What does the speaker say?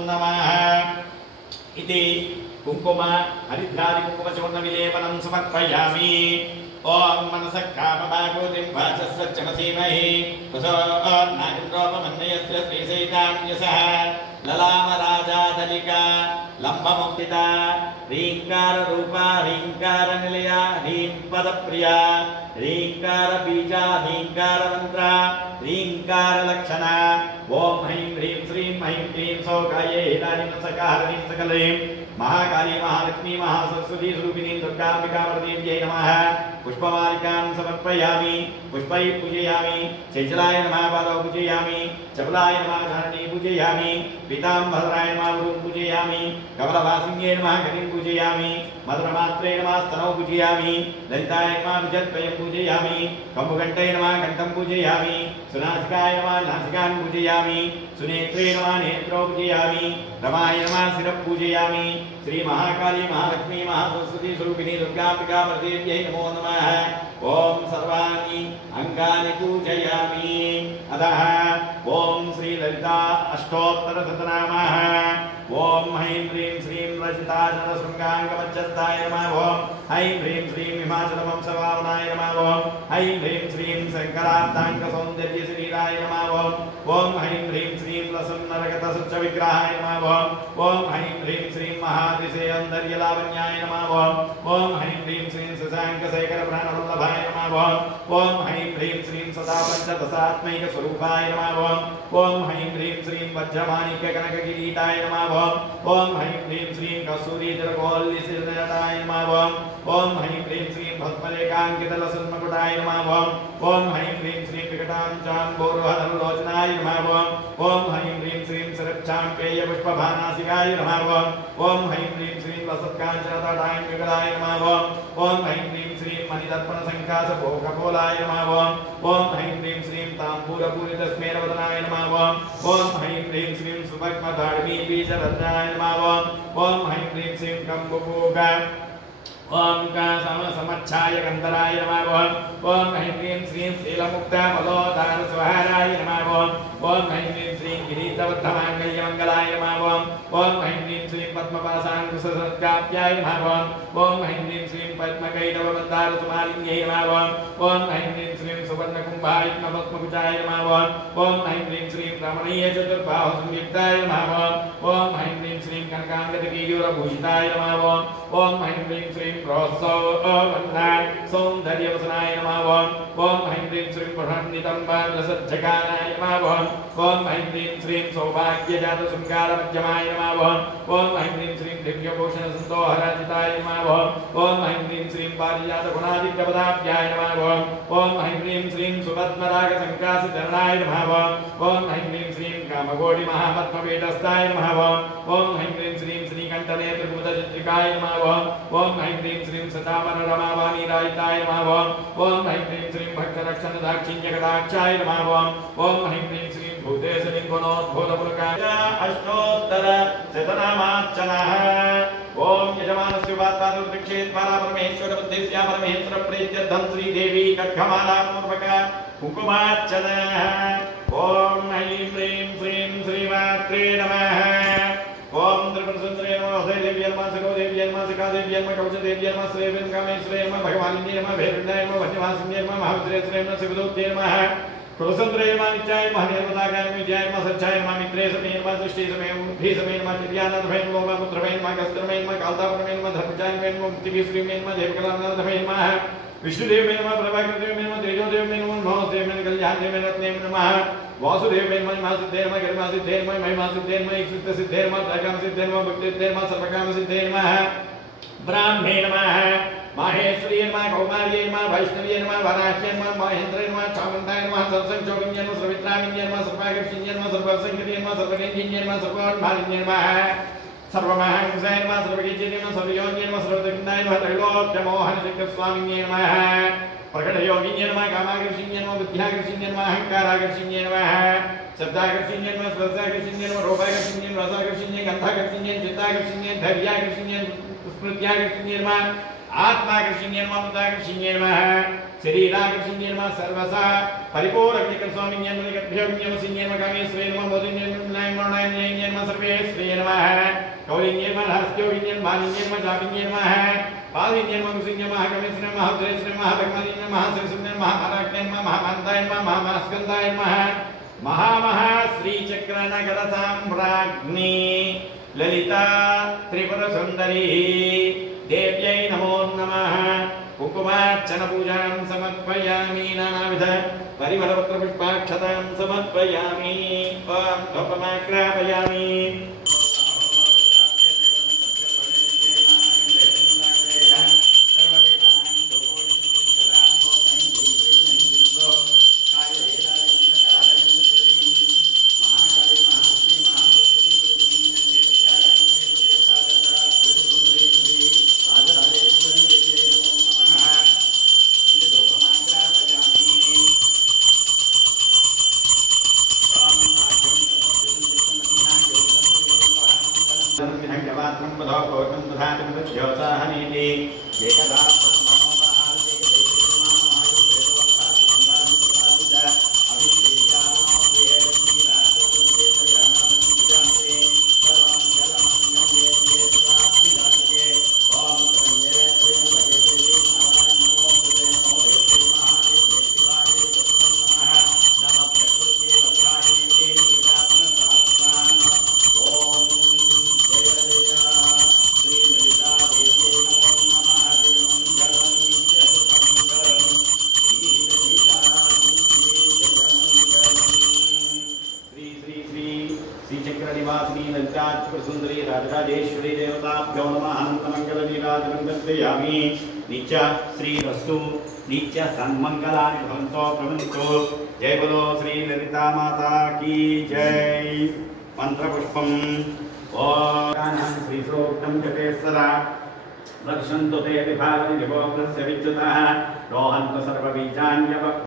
नमः इति कुंकुम हरिद्रादि कुंकुम चूर्ण विलेपनं समर्पयामि। ओम मनसः कामभागोतिं वाचस्वच्चमसीमहि कुशोन्नागिन्द्रोपमन्यस्य श्रीचैतन्यसः ललामराजादलिका लम्बमुक्तिता ह्रीङ्कार रूपा ह्रीङ्कार निलया ह्रीं पदप्रिया ह्रीङ्कार बीजा ह्रीङ्कार मन्त्रा ह्रीङ्कार लक्षणा ओम ह्रीं ह्रीं श्रीं ह्रीं क्लीं सौकाये हितानि सकाहरीं सकलैं महाकाली महालक्ष्मी महासरस्वती स्वरूपिणी दुर्गाम्बिकावरदेव्यै नमः। पुष्पमालिकां समर्पयामि पुष्पैः पूजयामि। चैचलाय नमः पादौ पूजयामि। चपलाय नमः धारणी पूजयामि। पीताम्बराय नमः गुरुं पूजयामि। कमलवासिन्ये नमः गतिं पूजयामि। मधुरमात्रे नमः स्तनौ पूजयामि। ललिताय नमः विजयद्वयं पूजयामि। कम्बुघण्टे नमः घण्टं पूजयामि। सुनासिकाय नमः नासिकां पूजयामि। सुनेत्रे नमः नेत्रौ पूजयामि। रमाय नमः शिरः पूजयामि। श्री महाकाली महालक्ष्मी महासरस्वती स्वरूपिणी दुर्गाम्बिका वरदेव्यै नमो नमः। ओम सर्वाणि अंगानि पूजयामि। अतः ओम श्री ललिता अष्टोत्तर शतनामः। ओम ह्रीं ह्रीं श्रीं रचिताचलशृङ्गाङ्गमध्यस्थाय नमः। ओम ह्रीं ह्रीं श्रीं हिमाचलवंशवाहनाय नमः। ओम ह्रीं ह्रीं श्रीं शङ्करार्धाङ्गसौन्दर्यशरीराय नमः। ओम ह्रीं ह्रीं श्रीं प्रसन्नरगतसुच्चविग्रहाय नमः। ओम ह्रीं ह्रीं श्रीं महातिशयौन्दर्यलावण्याय नमः। ओम ह्रीं ह्रीं श्रीं शशाङ्कशेखरप्राणवल्लभाय नमः। ओम ह्रीं ह्रीं श्रीं सदा पञ्चदशात्मैकस्वरूपाय नमः। ओम ह्रीं ह्रीं श्रीं वज्रमाणिक्यकनककिरीटाय नमः। ओम ह्रीं ह्रीं श्रीं कस्तूरीधरकोल्लिसिरनटाय नमः। ओम ह्रीं ह्रीं श्रीं भस्मलेखाङ्कितलसन्मकुटाय नमः। ओम ह्रीं ह्रीं श्रीं विकटाञ्चाम्बोरुहधरलोचनाय नमः। ओम ह्रीं ह्रीं श्रीं शरच्चाम्पेयपुष्पभानासिकाय नमः। ओम ह्रीं ह्रीं श्रीं लसत्काञ्चनतटाङ्गिकलाय नमः। ओम ह्रीं ह्रीं श्रीं मणिदर्पणसङ्कासभोगपोलाय नमः। ओम ह्रीं ह्रीं श्रीं ताम्बूलपूरितस्मेरवदनाय नमः। ओम ह्रीं ह्रीं श्रीं सुभग्मधार्मीबीजभद्राय नमः। ओम ह्रीं ह्रीं श्रीं कम्बुपूग ओम समच्छाय गंधराय नमः। ओम ह्रीं ह्रीं श्रीं शीलमुक्तमलोदारस्वहाराय नमः। ओम ह्रीं ह्रीं श्रीं किरीटबद्धमाङ्गल्यमङ्गलाय नमः। ओम ह्रीं ह्रीं श्रीं पद्मपाशाङ्कुशसत्काभ्याय नमः। ओम ह्रीं ह्रीं श्रीं पद्मकैटवमन्दारसुमालिन्यै नमः। ओम ह्रीं ह्रीं श्रीं सुवर्णकुम्भायत्नपद्मकुचाय नमः। ओम ह्रीं ह्रीं श्रीं रमणीयचतुर्बाहुसंयुक्ताय नमः। ओम ह्रीं ह्रीं श्रीं कनकाङ्गदकीयूरभूषिताय नमः। ओम ह्रीं ह्रीं श्रीं सौन्दर्यवसनाय नमः। ओम ह्रीं ह्रीं श्रीं प्रहन्नितम्बालसज्जकानाय नमः। ओम ह्रीं ह्रीं श्रीं सौभाग्यजातशृङ्गारमध्यमाय नमः। ओम ह्रीं ह्रीं श्रीं दिव्यभूषणसन्दोहराजिताय नमः। ओम ह्रीं ह्रीं श्रीं पारिजातगुणादित्यपदाभ्याय नमः। ओम ह्रीं ह्रीं श्रीं सुपद्मरागसङ्कासितरणाय नमः। ओम ह्रीं ह्रीं श्रीं कामकोटिमहापद्मपीठस्थाय नमः। ओम ह्रीं ह्रीं श्रीं श्रीकण्ठनेत्रकुमुदचित्रिकाय नमः। ओम ह्रीं ह्रीं श्रीं सचामररमावाणीरायिताय नमः। ओम ह्रीं ह्रीं श्रीं भक्तरक्षणदाक्षिण्यकटाक्षाय नमः। ओम ह्रीं ह्रीं श्रीं भूतेशलिङ्गुणोद्भूतपुलकाय अष्टोत्तर शतनामार्चनः। ओम यजमानस्य उपात्तादुर्दक्षेत्वारा परमेश्वर बुद्धिस्या परमेश्वर प्रीत्यर्थं श्रीदेवी खड्गमालामूर्वक कुङ्कुमार्चनः। ओम ह्रीं ह्रीं श्रीं श्रीमात्रे नमः। ओम त्रिपुरसुन्दरी नमः देव्यै नमः सगोदेव्यै नमः सिकादेव्यै नमः कवचदेव्यै नमः श्रेयंकामेश्वर्यै नमः भगवानिन्यै नमः भैरव्याय नमः वन्यवासिन्यै नमः महारुद्रेश्वर्यै नमः शिवदूत्यै नमः कुलसुन्दरे नमः नित्याय नमः निर्मदाय नमः विजयाय नमः सच्चाय नमः मित्रे समे नमः दृष्टि समे उन्भी समे नमः दिव्यानन्दभये नमः पुत्रभये नमः कस्तुरभये नमः कालतापनभये नमः धर्मजाय नमः मुक्तिभीश्वरीभये नमः देवकलानन्दभये नमः विष्णुदेवये नमः प्रभाकरदेवये नमः तेजोदेवये नमः नमोदेवये नमः कल्याणदेवये रत्ने नमः वासुदेवये नमः महासिद्धे नमः गरिमासिद्धे नमः महिमासिद्धे नमः ईक्षितसिद्धे नमः त्रैकामसिद्धे नमः भक्तिसिद्धे नमः सर्वकामसिद्धे नमः ब्राह्मणे नमः माहेश्वरी नमः कौमार्ये नमः वैष्णव्ये नमः वराह्ये नमः महेन्द्रे नमः चामुण्डाय नमः सर्वसंक्षोभिन्ये नमः सर्ववित्रामिन्ये नमः सर्वाकर्षिण्ये नमः सर्वसंकृतिये नमः सर्वगञ्जिन्ये नमः सर्वोन्मालिन्ये नमः सर्वमहंसाय नमः सर्वगीचे नमः सर्वयोन्ये नमः सर्वदक्षिणाय नमः त्रैलोक्यमोहनशङ्करस्वामिन्ये नमः प्रकटयोगिन्ये नमः कामाकर्षिण्ये नमः बुद्ध्याकर्षिण्ये नमः अहङ्काराकर्षिण्ये नमः शब्दाकर्षिण्ये नमः स्पर्शाकर्षिण्ये नमः रूपाकर्षिण्ये रसाकर्षिण्ये गन्धाकर्षिण्ये चित्ताकर्षिण्ये धैर्याकर्षिण्ये स्मृत्याकर्षिण्ये नमः आत्माकर्षिण्ये नमः मुक्ताकर्षिण्ये नमः शरीराकर्षिण्ये नमः सर्वसा परिपूर्णकृष्णस्वामिन्ये नमः गद्भ्योन्ये नमः सिन्ये नमः कामेश्वरे नमः बोधिन्ये नमः सर्वेश्वरे नमः कौलिन्ये नमः हस्त्योगिन्ये नमः मालिन्ये नमः जापिन्ये नमः पालिन्ये नमः कुसिन्ये नमः कामेश्वरे नमः उद्रेश्वरे नमः भगवन्ये नमः सरस्वत्ये नमः महाराज्ञे नमः महामन्ताय नमः महास्कन्दाय नमः महामहा श्रीचक्रनगरसाम्राज्ञी ललिता त्रिपुरसुन्दरी देव्यै नमो नमः कुङ्कुमार्चन पूजां समर्पयामि नानाविध परिमलपत्रपुष्पाक्षतां समर्पयामि ॐ धूपमाग्रापयामि श्रीचक्रनिवासिनी ललितात्रिपुरसुन्दरी राजराजेश्वरी देवताभ्यो नमः अनन्तमङ्गलनीराजनं दर्शयामि नित्य श्रीरस्तु नित्य सन्मङ्गलानि भवन्तो भवन्तु जय बोलो श्री ललिता माता की जय मंत्रपुष्पम् ओम श्रीसूक्तं जपे सदा रक्षन्तु ते विभावनि विभोग्रस्य विद्युतः रोहन्तु सर्वबीजान्यव